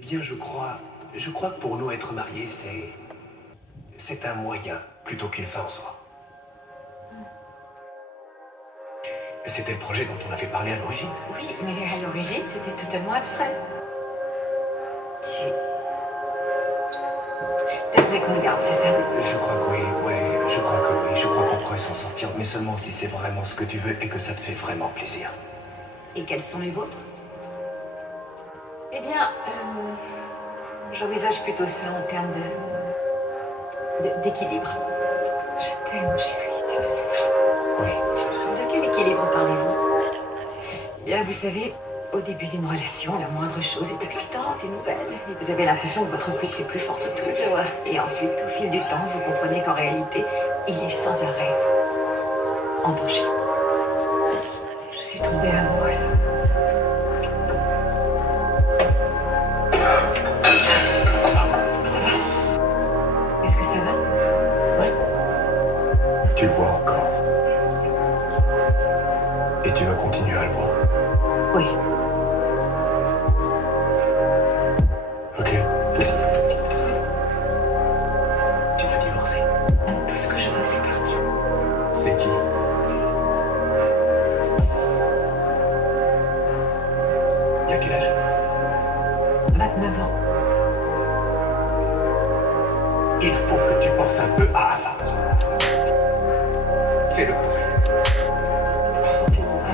Eh bien, je crois que pour nous, être mariés, c'est un moyen plutôt qu'une fin en soi. C'était le projet dont on avait parlé à l'origine. Oui, mais à l'origine, c'était totalement abstrait. T'aimerais qu'on le garde, c'est ça? Je crois que oui, ouais, je crois que oui. Je crois qu'on pourrait s'en sortir, mais seulement si c'est vraiment ce que tu veux et que ça te fait vraiment plaisir. Et quels sont les vôtres? Eh bien, j'envisage plutôt ça en termes d'équilibre. Je t'aime, chérie, tu le sais. Oui, je sais. De quel équilibre parlez-vous? Bien, vous savez, au début d'une relation, la moindre chose est excitante et nouvelle. Et vous avez l'impression que votre couple est plus fort que tout. Et ensuite, au fil du temps, vous comprenez qu'en réalité, il est sans arrêt en danger. Je suis tombée amoureuse. Ça va? Est-ce que ça va? Ouais. Tu le vois encore. Et tu vas continuer à le voir. Oui. Ok. Tu veux divorcer? Tout ce que je veux, c'est partir. C'est qui? Il a quel âge? 29 ans. Il faut que tu penses un peu à Ava. Fais-le pour elle.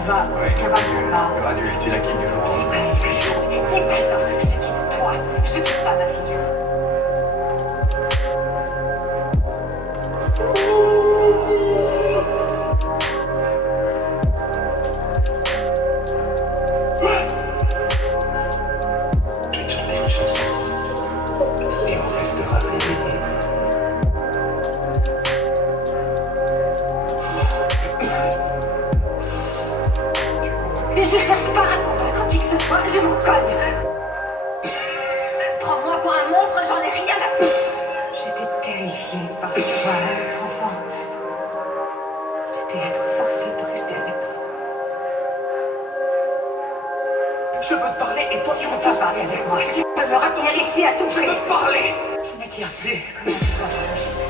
Ça va, Oui. ça va, ça va. Granule, tu la quittes du jour au C'est lendemain. pas elle que je quitte. C'est pas ça. Je te quitte toi. Je quitte pas ma fille. Je vais te chanter une chanson. Et on restera réveillés. Je cherche pas à convaincre qui que ce soit. Je m'en cogne. Prends-moi pour un monstre, j'en ai rien à foutre. J'étais terrifiée parce que être enfant, c'était être forcée de rester avec moi. Je veux te parler et toi tu Tu peux refuses. pas parler avec moi. Tu peux me retenir ici à tout Je prix. veux te parler. Je ne tire plus. Comment tu comprends, je sais.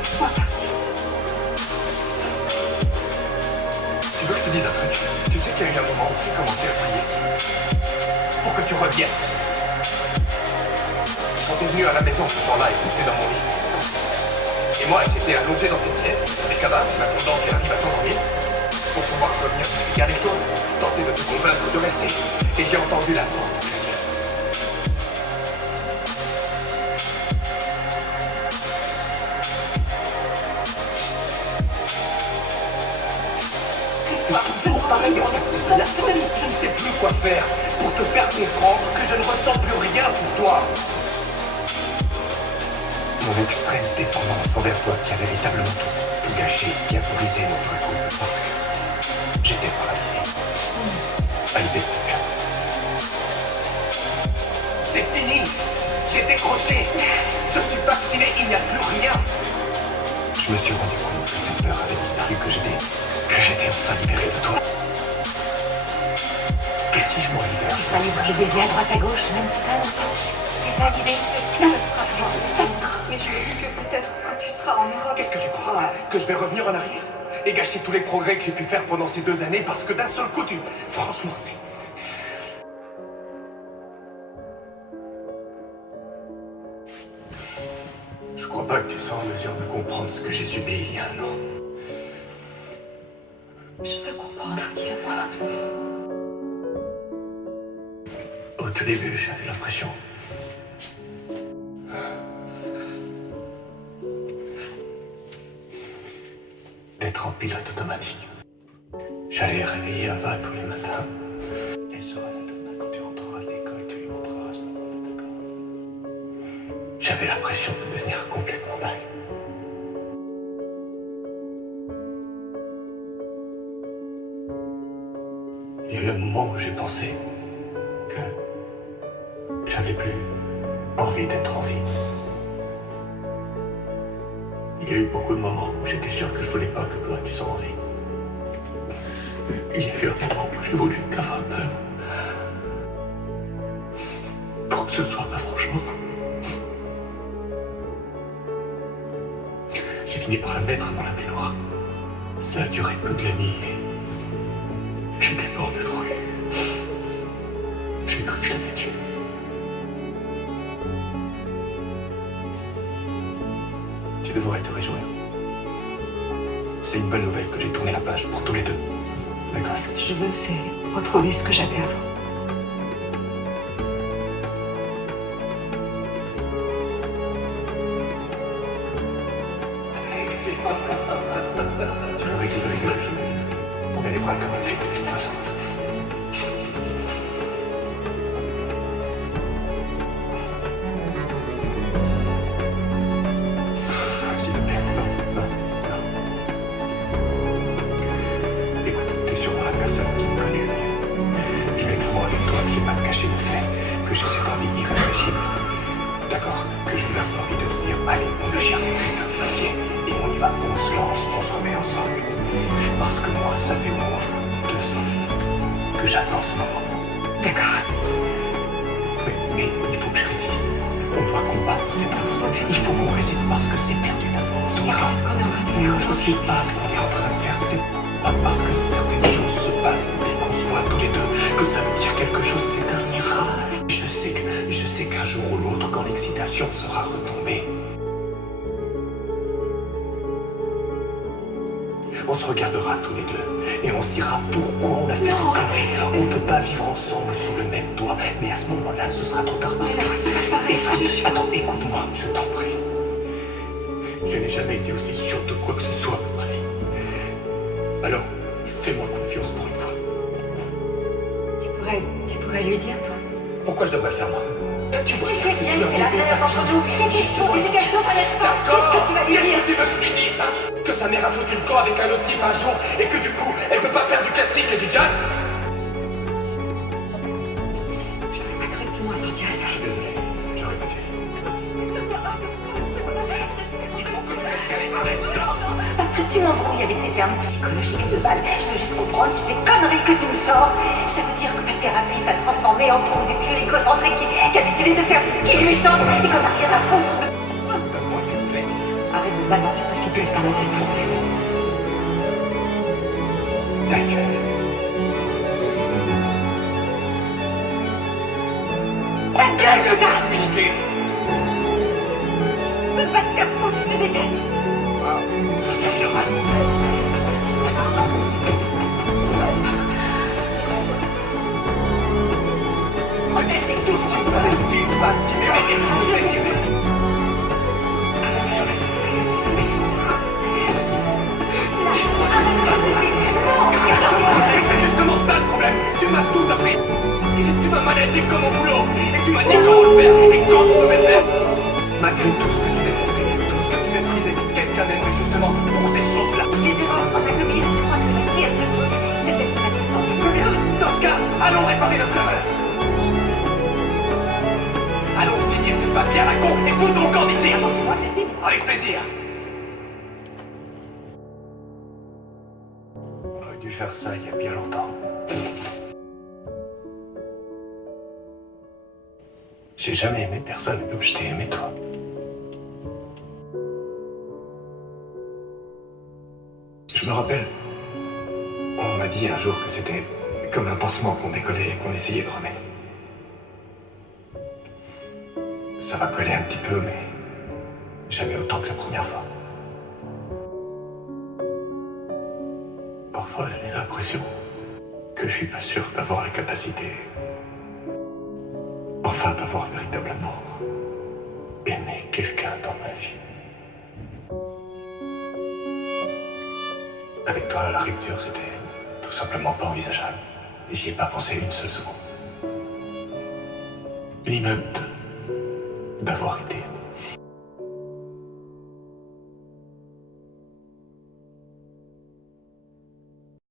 Laisse-moi partir. Tu veux que je te dise un truc? Tu sais qu'il y a eu un moment où j'ai commencé à prier pour que tu reviennes. Quand t'es venu à la maison ce soir-là et que t'étais dans mon lit. Et moi, j'étais allongé dans cette pièce, avec Ava, en attendant qu'elle arrive à s'endormir, pour pouvoir revenir discuter avec toi, tenter de te convaincre de rester. Et j'ai entendu la porte claquer. C'est toujours pareil en fait. Là, je ne sais plus quoi faire pour te faire comprendre que je ne ressens plus rien pour toi. Mon extrême dépendance envers toi qui a véritablement tout gâché, qui a brisé notre couple parce que j'étais paralysé. À l'idée de te perdre. C'est fini. J'ai décroché. Je suis vacciné, il n'y a plus rien. Je me suis rendu compte que cette peur avait disparu, que j'étais enfin libéré de toi. Et si je m'en libère, Tu vas les baiser à droite à gauche, même si pas facile. C'est ça l'idée, c'est mais je me dis que peut-être quand tu seras en Europe. Qu'est-ce que tu crois? Que je vais revenir en arrière et gâcher tous les progrès que j'ai pu faire pendant ces 2 années parce que d'un seul coup, franchement, c'est... Je crois pas que tu sois en mesure de comprendre ce que j'ai subi il y a 1 an. Je veux comprendre, dis-le-moi. Au tout début, j'avais l'impression... d'être en pilote automatique. J'allais réveiller Ava tous les matins. Elle sera là demain quand tu rentreras de l'école, tu lui montreras ce moment de d'accord. J'avais l'impression de devenir complètement dingue. Il y a eu un moment où j'ai pensé que j'avais plus envie d'être en vie. Il y a eu beaucoup de moments où j'étais sûr que je voulais pas que toi tu sois en vie. Il y a eu un moment où j'ai voulu qu'Ava meure. ce soit ma vengeance. J'ai fini par la mettre dans la baignoire. Ça a duré toute la nuit et j'étais mort de trouille. J'ai cru que je l'avais tué. Tu devrais te réjouir. C'est une bonne nouvelle que j'ai tourné la page pour tous les deux. D'accord. Ce que je veux, c'est retrouver ce que j'avais avant. Tu me rigoles, on est les bras comme un film de toute façon. S'il te plaît, non. Écoute, t'es sûrement la personne qui me connaît le mieux. Je vais être franc avec toi, je vais pas te cacher le fait que j'ai cette envie irrépressible. D'accord, que j'ai même envie de te dire, allez, on déchire ces putains de papier et on y va, on se lance, on se remet ensemble. Parce que moi, ça fait au moins 2 ans que j'attends ce moment. D'accord. Mais il faut que je résiste. On doit combattre cette aventure. Il faut qu'on résiste parce que c'est perdu d'avance. On ira. C'est ce qu'on est en train de faire aujourd'hui. C'est pas ce qu'on est en train de faire, c'est pas parce que certaines choses se passent dès qu'on se voit tous les deux que ça veut dire quelque chose, c'est ainsi rare. Je sais qu'un jour ou l'autre, quand l'excitation sera retombée, on se regardera tous les deux et on se dira pourquoi on a fait cette connerie. On ne peut pas vivre ensemble sous le même toit, mais à ce moment-là, ce sera trop tard parce que... Attends, écoute-moi, je t'en prie. Je n'ai jamais été aussi sûr de quoi que ce soit dans ma vie. Alors, fais-moi confiance pour une fois. Tu pourrais lui dire, toi. Pourquoi je devrais le faire, moi? Tu sais bien que c'est la dernière entre nous. Il y a des explications, honnêtement. Qu'est-ce que tu vas lui dire? Qu'est-ce que tu veux que je lui dise, hein? Que sa mère a foutu le camp avec un autre type un jour et que du coup, elle peut pas faire du classique et du jazz? J'aurais pas cru que tu m'en sentirais ça. Je suis désolé, j'aurais pas dû. Il faut que tu laisses aller parler de cela. Parce que tu m'embrouilles avec tes termes psychologiques de balle. Je veux juste comprendre si ces conneries que tu me sors, ça veut dire que ta thérapie t'a transformé en trou du cul égocentrique qui a décidé de faire ce qui lui chante et qu'on n'a rien à foutre de... Donne-moi cette clé. Arrête de me balancer parce qu'il te laisse dans la tête. Ta gueule. Ta gueule, putain! Communiquer. Ne pas te faire foutre, je te déteste. Ça viendra. On t'explique tout. C'est une femme qui mérite de désirer. C'est justement ça le problème. Tu m'as tout appris. Tu m'as managé comme au boulot. Et tu m'as dit comment le faire et quand on devait le faire. Malgré tout ce que tu détestais, tout ce que tu méprisais, quelqu'un aimerait justement pour ces choses-là. Ces erreurs qu'on a commises, je crois que la pire de toutes, c'est d'être se mettre ensemble. Très bien. Dans ce cas, allons réparer notre erreur. Allons signer ce papier à la con et foutons le camp d'ici. Moi, je le signe. Avec plaisir. On aurait dû faire ça il y a bien longtemps. J'ai jamais aimé personne comme je t'ai aimé toi. Je me rappelle, on m'a dit un jour que c'était comme un pansement qu'on décollait et qu'on essayait de remettre. Ça va coller un petit peu, mais jamais autant que la première fois. Parfois, j'ai l'impression que je suis pas sûr d'avoir la capacité, enfin d'avoir véritablement aimé quelqu'un dans ma vie. Avec toi, la rupture, c'était tout simplement pas envisageable. J'y ai pas pensé une seule seconde. Ni même d'avoir été